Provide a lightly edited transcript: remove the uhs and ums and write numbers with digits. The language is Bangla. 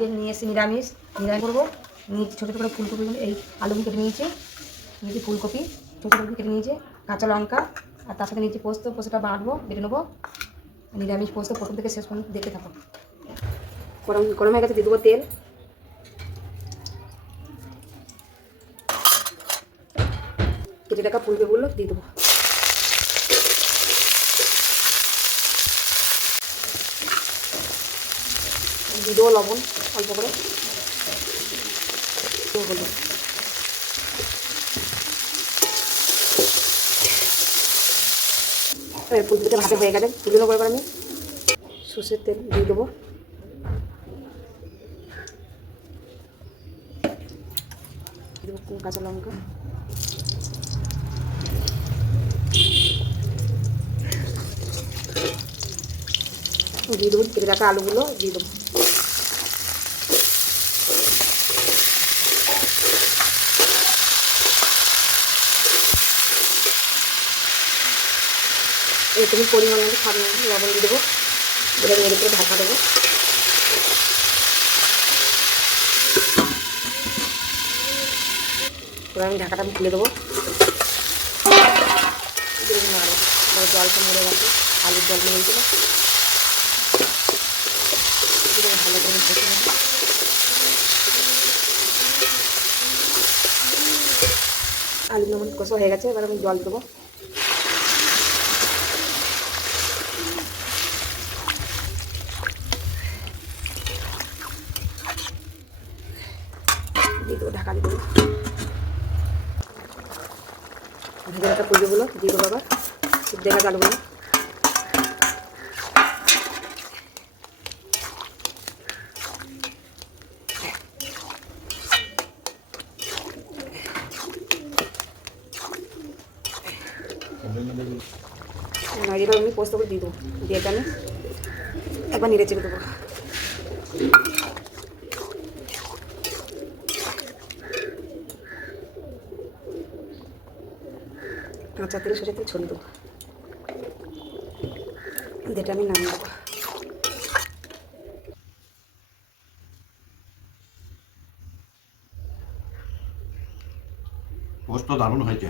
আগে নিয়ে এসে নিরামিষ করবো। নিয়েছি ছোটো ছোটো করে ফুলকপি, এই আলু কেটে নিয়েছি, নিয়েছি ফুলকপি ছোটো ছোটো কেটে নিয়েছি, কাঁচা লঙ্কা, আর তার সাথে নিয়েছি পোস্তটা বাটবো, বেটে নেবো। নিরামিষ পোস্ত প্রথম থেকে শেষ পর্যন্ত দেখতে থাকো। গরম হয়ে গেছে, দিয়ে দেবো তেল। কেটে রাখা ফুলকপিগুলো দিয়ে দেবো। দিয়ে দেবো লবণ অল্প করে, হলুদ। ফুলকপিটা ভাজা হয়ে গেছে, তুলে নেবো। এবার আমি সর্ষের তেল দিয়ে দেবো, কাঁচা লঙ্কা, দিয়ে দেবো কেটে রাখা আলুগুলো দিয়ে দেবো। এরকম পরিমাণ মতো সামনে লবণ দিয়ে দেবো, এবার নেড়ে করে ঢাকা দেবো। এবার আমি ঢাকাটা খুলে দেবো। জলটা মরে গেছে, আলুর জল মরে গেছিলো, ভালো করে কষে নেবো। আলু যেমন কষা হয়ে গেছে, এবার আমি জল দেবো। দিয়ে দেবো, ঢাকা দিয়ে দেবো। ভেজে রাখা পুজোগুলো দিয়ে দেবো, আবার সিদ্ধ রাখা আলুগুলো। এবার আমি পোস্তগুলো দিয়ে দেবো, দিয়ে আমি একবার নেড়ে চেড়ে দেবো। কাঁচা তেল সরষের তেল ছড়িয়ে দেবো, যেটা আমি নামিয়ে দেবো। পোস্ত দারুণ হয়েছে।